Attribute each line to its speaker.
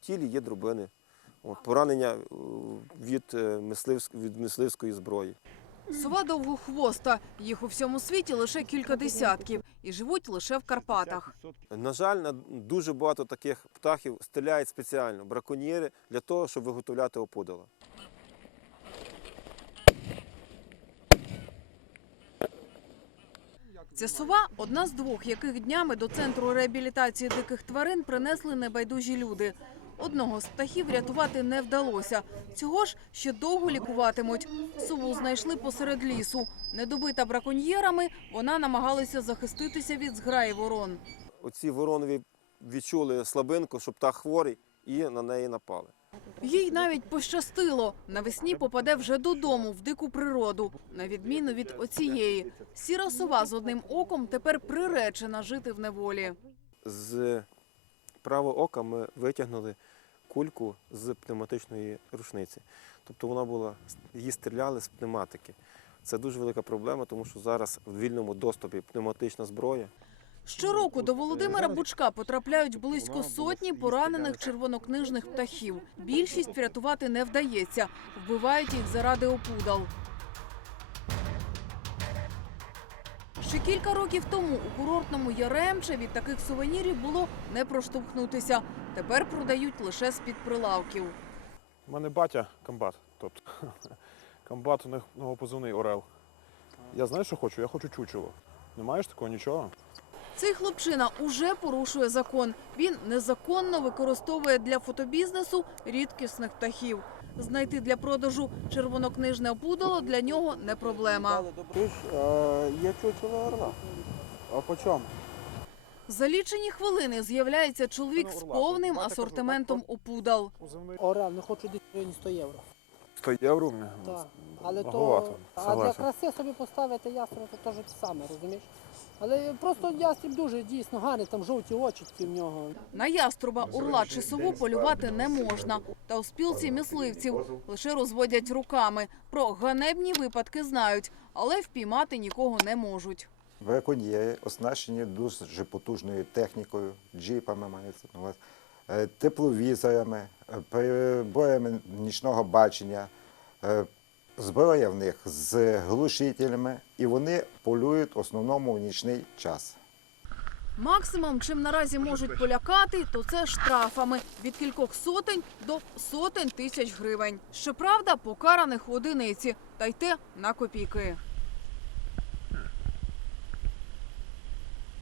Speaker 1: тілі є дробини, поранення від мисливської зброї.
Speaker 2: Сова довгохвоста. Їх у всьому світі лише кілька десятків. І живуть лише в Карпатах.
Speaker 1: На жаль, дуже багато таких птахів стріляють спеціально, браконьєри, для того, щоб виготовляти опудала.
Speaker 2: Ця сова – одна з двох, яких днями до Центру реабілітації диких тварин принесли небайдужі люди. Одного з птахів врятувати не вдалося. Цього ж ще довго лікуватимуть. Сову знайшли посеред лісу. Недобита браконьєрами, вона намагалася захиститися від зграї ворон.
Speaker 1: Оці воронові відчули слабинку, що птах хворий, і на неї напали.
Speaker 2: Їй навіть пощастило. Навесні попаде вже додому, в дику природу. На відміну від оцієї. Сіра сова з одним оком тепер приречена жити в неволі.
Speaker 1: З правого ока ми витягнули кульку з пневматичної рушниці. Тобто вона була, її стріляли з пневматики. Це дуже велика проблема, тому що зараз в вільному доступі пневматична зброя.
Speaker 2: Щороку до Володимира Бучка потрапляють близько сотні поранених червонокнижних птахів. Більшість врятувати не вдається. Вбивають їх заради опудал. Ще кілька років тому у курортному Яремче від таких сувенірів було не проштовхнутися. Тепер продають лише з-під прилавків.
Speaker 3: У мене батя комбат. Тобто комбат, у нього позивний Орел. Я знаю, що хочу? Я хочу чучело. Не маєш такого нічого?
Speaker 2: Цей хлопчина уже порушує закон. Він незаконно використовує для фотобізнесу рідкісних птахів. Знайти для продажу червонокнижне опудало для нього не проблема.
Speaker 4: Є чучело орла. А по чому?
Speaker 2: За лічені хвилини з'являється чоловік з повним асортиментом опудал.
Speaker 4: Орел, не хочу десь 100 євро.
Speaker 3: 100 євро?
Speaker 4: Так. Але
Speaker 3: Багато,
Speaker 4: а для
Speaker 3: согласен.
Speaker 4: краси собі поставити ястреба, то теж те саме, розумієш? Але просто ястреб дуже дійсно гарний, там жовті очітки в нього.
Speaker 2: На яструба, орла чи сову полювати не можна. Та у спілці мисливців лише розводять руками. Про ганебні випадки знають, але впіймати нікого не можуть.
Speaker 5: Браконьєри оснащені дуже потужною технікою, джипами мається на увазі, тепловізорами, приборами нічного бачення. Зброя в них з глушителями, і вони полюють в основному в нічний час.
Speaker 2: Максимум, чим наразі можуть полякати, то це штрафами від кількох сотень до сотень тисяч гривень. Щоправда, покараних одиниці, та й те на копійки.